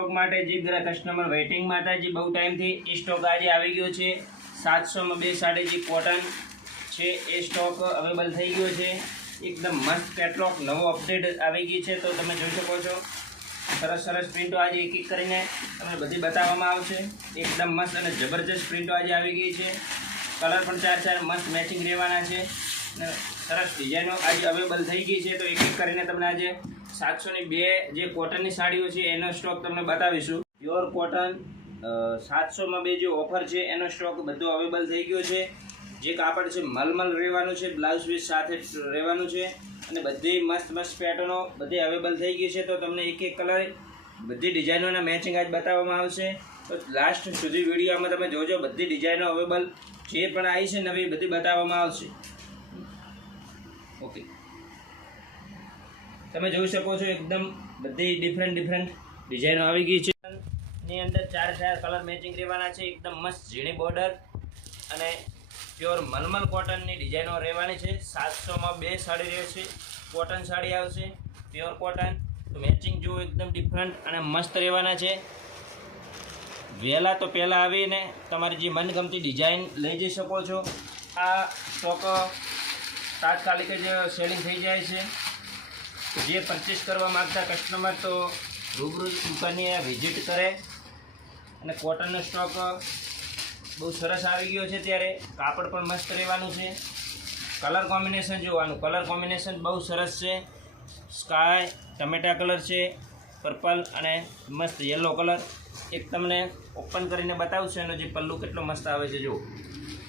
Stock માટે જે બધા કસ્ટમર વેઇટિંગમાં હતા જે બહુ ટાઈમથી એ સ્ટોક આજે આવી ગયો છે. સાતસોમાં બે સાડી જે કોટન છે, એ સ્ટોક અવેલેબલ થઈ ગયો છે. એકદમ મસ્ત કેટલોગ નવો અપડેટ આવી ગઈ છે. તો તમે જોઈ શકો છો. સરસ સરસ પ્રિન્ટો આજે એક એક કરીને તમને બધી બતાવવામાં આવશે. એકદમ મસ્ત અને જબરજસ્ત પ્રિન્ટો આજે આવી ગઈ છે. કલર પણ ચાર ચાર મસ્ત મેચિંગ રહેવાના છે. સરસ ડિઝાઇનો આજે અવેલેબલ થઈ ગઈ છે. તો એક એક કરીને તમને આજે સાતસોની બે જે કોટનની સાડીઓ છે, એનો સ્ટોક તમને બતાવીશું. પ્યોર કોટન સાતસોમાં બે જે ઓફર છે, એનો સ્ટોક બધો અવેલેબલ થઈ ગયો છે. જે કાપડ છે, મલમલ રહેવાનું છે બ્લાઉઝ પીસ સાથે રહેવાનું છે. અને બધી મસ્ત મસ્ત પેટર્નો બધી અવેલેબલ થઈ ગઈ છે. તો તમને એક એક કલર બધી ડિઝાઇનોના મેચિંગ આજ બતાવવામાં આવશે. તો લાસ્ટ સુધી વિડીયોમાં તમે જોજો, બધી ડિઝાઇનો અવેલેબલ જે પણ આવી છે નવી, બધી બતાવવામાં આવશે. ઓકે તમે જોઈ શકો છો એકદમ બધી ડિફરન્ટ ડિફરન્ટ ડિઝાઇનો આવી ગઈ છે. ની અંદર ચાર ચાર કલર મેચિંગ રહેવાના છે, એકદમ મસ્ત ઝીણી બોર્ડર અને પ્યોર મલમલ કોટનની ડિઝાઇનો રહેવાની છે. સાતસોમાં બે સાડી રહે છે કોટન સાડી આવશે પ્યોર કોટન તો મેચિંગ જુઓ, એકદમ ડિફરન્ટ અને મસ્ત રહેવાના છે. વહેલા તો પહેલાં આવીને તમારી જે મનગમતી ડિઝાઇન લઈ જઈ શકો છો. આ સ્ટોક તાત્કાલિક જ સેલિંગ થઈ જાય છે. જે પરચેસ કરવા માગતા કસ્ટમર તો રૂબરૂ દુકાનની વિઝિટ કરે. અને કોટનનો સ્ટોક બહુ સરસ આવી ગયો છે ત્યારે. કાપડ પણ મસ્ત રહેવાનું છે. કલર કોમ્બિનેશન જોવાનું. કલર કોમ્બિનેશન બહુ સરસ છે. સ્કાય ટમેટા કલર છે પર્પલ અને મસ્ત યલો કલર એક તમને ઓપન કરીને બતાવશે એનો જે પલ્લુ કેટલો મસ્ત આવે છે જો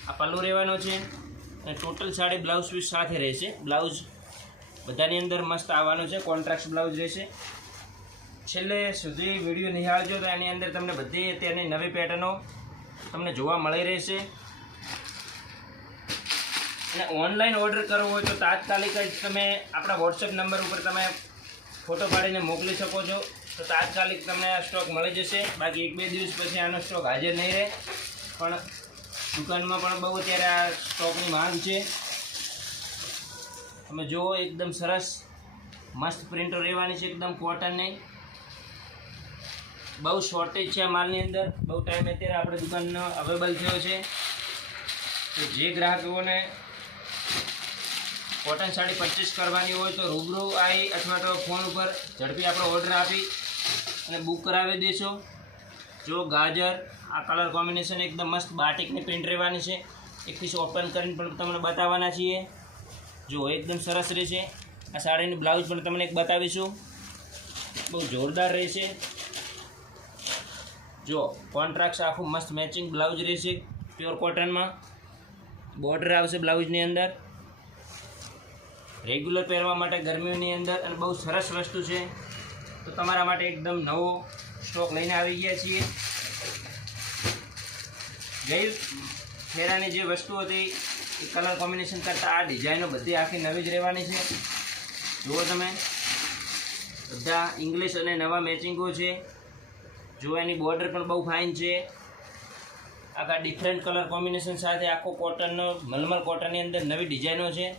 આ પલ્લુ રહેવાનો છે. અને ટોટલ સાડી બ્લાઉઝ પીસ સાથે રહેશે. બ્લાઉઝ બધાની અંદર મસ્ત આવવાનું છે. કોન્ટ્રાક્ટ બ્લાઉઝ રહેશે. છેલ્લે સુધી વીડિયો નિહાળજો તો એની અંદર તમને બધી અત્યારની નવી પેટર્નો તમને જોવા મળી રહેશે. અને ઓનલાઈન ઓર્ડર કરવો હોય તો તાત્કાલિક જ તમે આપણા વોટ્સએપ નંબર ઉપર તમે ફોટો પાડીને મોકલી શકો છો. તો તાત્કાલિક તમને સ્ટોક મળી જશે. બાકી એક બે દિવસ પછી આનો સ્ટોક હાજર નહીં રહે. પણ દુકાનમાં પણ બહુ અત્યારે આ સ્ટોકની માંગ છે. તમે જુઓ, એકદમ સરસ મસ્ત પ્રિન્ટો રહેવાની છે, એકદમ કોટનની બહુ શોર્ટેજ છે આ માલની અંદર. બહુ ટાઈમ અત્યારે આપણે દુકાનનો અવેલેબલ થયો છે. તો જે ગ્રાહકોને કોટન સાડી પરચેસ કરવાની હોય તો રૂબરૂ આવી અથવા તો ફોન ઉપર ઝડપી આપણો ઓર્ડર આપી અને બુક કરાવી દેશો. જો ગાજર, આ કલર કોમ્બિનેશન એકદમ મસ્ત બાટિકની પ્રિન્ટ રહેવાની છે. એક પીસ ઓપન કરીને પણ તમને બતાવવાના છીએ. જો એકદમ સરસ રહેશે. આ સાડીનું બ્લાઉઝ પણ તમને એક બતાવીશું. બહુ જોરદાર રહેશે. જો કોન્ટ્રાક્ટ આખું મસ્ત મેચિંગ બ્લાઉઝ રહેશે પ્યોર કોટનમાં બોર્ડર આવશે બ્લાઉઝની અંદર. રેગ્યુલર પહેરવા માટે ગરમીની અંદર અને બહુ સરસ વસ્તુ છે. તો તમારા માટે એકદમ નવો સ્ટોક લઈને આવી ગયા છીએ. ગઈ ફેરાની જે વસ્તુ હતી, એ કલર કોમ્બિનેશન કરતાં આ ડિઝાઇનો બધી આખી નવી જ રહેવાની છે. જુઓ તમે, બધા ઇંગ્લિશ અને નવા મેચિંગો છે. જો એની બોર્ડર પણ બહુ ફાઇન છે. આખા ડિફરન્ટ કલર કોમ્બિનેશન સાથે આખો કોટનનો મલમલ કોટનની અંદર નવી ડિઝાઇનો છે.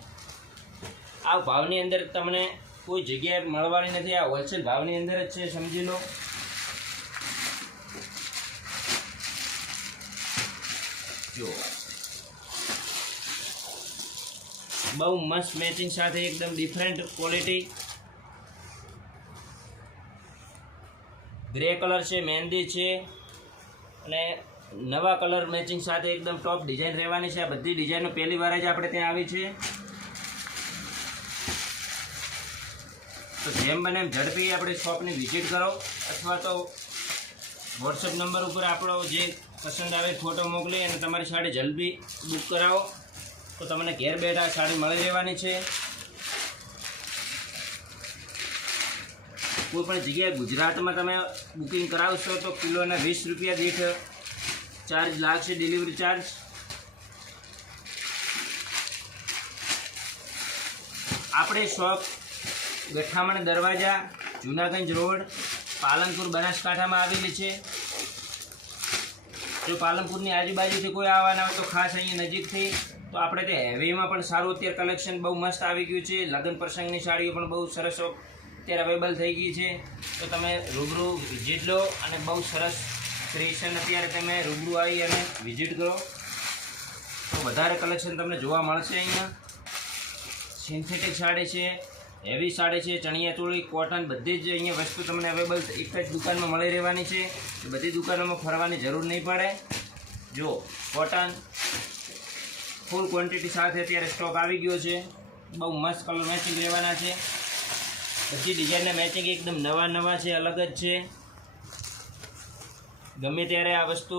આ ભાવની અંદર તમને કોઈ જગ્યાએ મળવાની નથી. આ હોલસેલ ભાવની અંદર જ છે, સમજી લો. જો. બહુ મસ્ત મેચિંગ સાથે એકદમ ડિફરન્ટ ક્વોલિટી ગ્રે કલર છે, મહેંદી છે. અને નવા કલર મેચિંગ સાથે એકદમ ટોપ ડિઝાઇન રહેવાની છે. આ બધી ડિઝાઇનો પહેલી વાર જ આપણે ત્યાં આવી છે. તો જેમ બને એમ ઝડપી આપણે શોપની વિઝિટ કરો અથવા તો વોટ્સએપ નંબર ઉપર આપણો જે પસંદ આવે ફોટો મોકલી અને તમારી સાડી જલ્દી બુક કરાવો. તો તમને ઘેર બેઠા સાડી મળી રહેવાની છે. કોઈ પણ જગ્યાએ ગુજરાતમાં તમે બુકિંગ કરાવશો તો કિલોના વીસ રૂપિયા દીઠ ચાર્જ લાગશે ડિલિવરી ચાર્જ આપણે શોપ ગઠામણ દરવાજા, જૂનાગંજ રોડ, પાલનપુર બનાસકાંઠામાં આવેલી છે. જો પાલનપુરની આજુબાજુથી કોઈ આવવાના હોય તો ખાસ અહીંયા નજીકથી, તો આપણે તે હેવીમાં પણ સારું અત્યારે કલેક્શન બહુ મસ્ત આવી ગયું છે. લગ્ન પ્રસંગની સાડીઓ પણ બહુ સરસ અત્યારે અવેલેબલ થઈ ગઈ છે. તો તમે રૂબરૂ વિઝિટ લો અને બહુ સરસ ક્રિએશન અત્યારે તમે રૂબરૂ આવી અને વિઝિટ કરો. તો વધારે કલેક્શન તમને જોવા મળશે અહીંયા. સિન્થેટિક સાડી છે. હેવી સાડી છે, ચણિયા ચોળી કોટન બધી જ અહીંયા વસ્તુ તમને અવેલેબલ એક જ દુકાનમાં મળી રહેવાની છે. બધી દુકાનોમાં ફરવાની જરૂર નહીં પડે. જો કોટન ફૂલ ક્વોન્ટિટી સાથે અત્યારે સ્ટોક આવી ગયો છે. બહુ મસ્ત કલર મેચિંગ રહેવાના છે. પછી ડિઝાઇનના મેચિંગ એકદમ નવા નવા છે, અલગ જ છે. ગમે ત્યારે આ વસ્તુ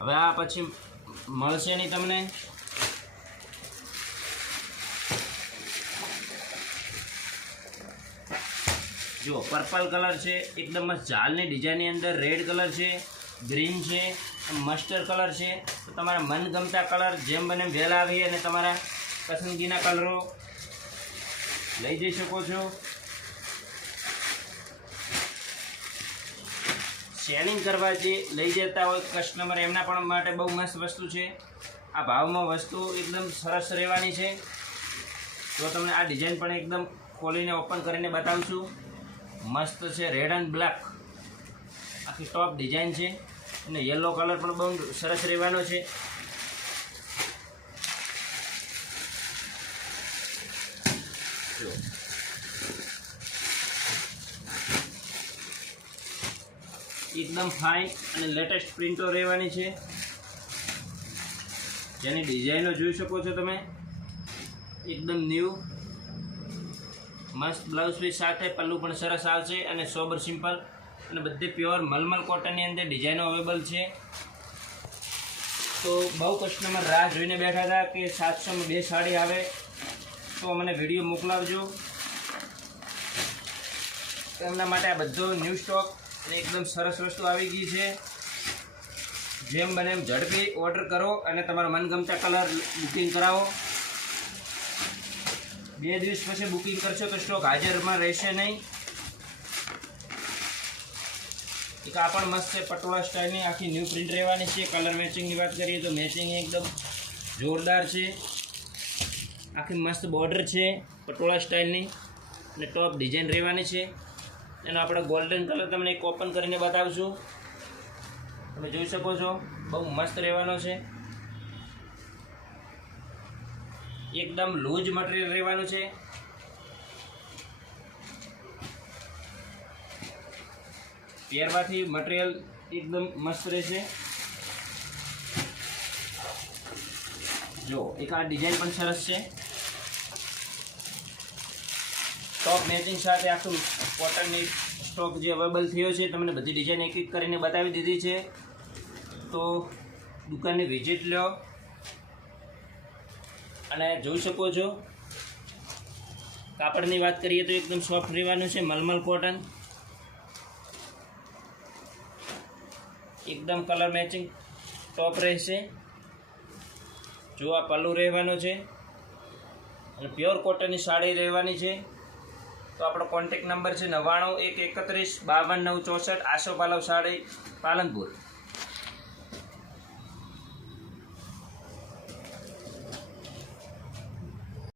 હવે આ પછી મળશે નહીં તમને. જો પર્પલ કલર છે, એકદમ ઝાલની ડિઝાઇનની અંદર રેડ કલર છે ગ્રીન છે મસ્ટર્ડ કલર છે. તો તમારા મનગમતા કલર જેમ બને વહેલા આવી અને તમારા પસંદગીના કલરો લઈ જઈ શકો છો. સેલિંગ કરવા જે લઈ જતા હોય કસ્ટમર એમના પણ માટે બહુ મસ્ત વસ્તુ છે. આ ભાવમાં વસ્તુ એકદમ સરસ રહેવાની છે. તો તમને આ ડિઝાઇન પણ એકદમ ખોલીને ઓપન કરીને બતાવું મસ્ત છે રેડ એન્ડ બ્લેક આખી ટોપ ડિઝાઇન છે. અને યલો કલર પણ બહુ સરસ રહેવાનો છે. એકદમ ફાઇન અને લેટેસ્ટ પ્રિન્ટો રહેવાની છે. જેની ડિઝાઇનો જોઈ શકો છો તમે. એકદમ ન્યૂ મસ્ત બ્લાઉઝ પીસ સાથે, પલ્લુ પણ સરસ આવશે અને સોબર સિમ્પલ અને બધી પ્યોર મલમલ કોટનની અંદર ડિઝાઇનો અવેલેબલ છે. તો બહુ કસ્ટમર રાહ જોઈને બેઠા હતા કે સાતસોમાં બે સાડી આવે, તો મને વીડિયો મોકલાવજો. એમના માટે આ બધો ન્યૂ સ્ટોક અને એકદમ સરસ વસ્તુ આવી ગઈ છે. જેમ બને એમ ઝડપી ઓર્ડર કરો અને તમારા મનગમતા કલર બુકિંગ કરાવો. બે દિવસ પછી બુકિંગ કરશો તો સ્ટોક હાજરમાં રહેશે નહીં. એક આ પણ મસ્ત છે, પટોળા સ્ટાઇલની આખી ન્યૂ પ્રિન્ટ રહેવાની છે. કલર મેચિંગની વાત કરીએ તો મેચિંગ એકદમ જોરદાર છે. આખી મસ્ત બોર્ડર છે પટોળા સ્ટાઇલની અને ટોપ ડિઝાઇન રહેવાની છે. એનો આપણે ગોલ્ડન કલર તમને એક ઓપન કરીને બતાવશું. તમે જોઈ શકો છો, બહુ મસ્ત રહેવાનો છે. એકદમ લૂઝ મટીરિયલ રહેવાનું છે. પહેરવાથી મટીરિયલ એકદમ મસ્ત રહેશે જો, એક આ ડિઝાઇન પણ સરસ છે. ટોપ મેચિંગ સાથે આખું કોટનની સ્ટોક જે અવેલેબલ થયો છે, તમને બધી ડિઝાઇન એક એક કરીને બતાવી દીધી છે. તો દુકાનની વિઝિટ લો. અને જોઈ શકો છો. કાપડની વાત કરીએ તો એકદમ સોફ્ટ રહેવાનું છે, મલમલ કોટન એકદમ કલર મેચિંગ ટોપ રહેશે. જો આ પલ્લુ રહેવાનું છે અને પ્યોર કોટનની સાડી રહેવાની છે, તો આપણો કોન્ટેક નંબર છે નવ્વાણું એક એકત્રીસ બાવન નવ ચોસઠ આસો પાલવ સાડી પાલનપુર.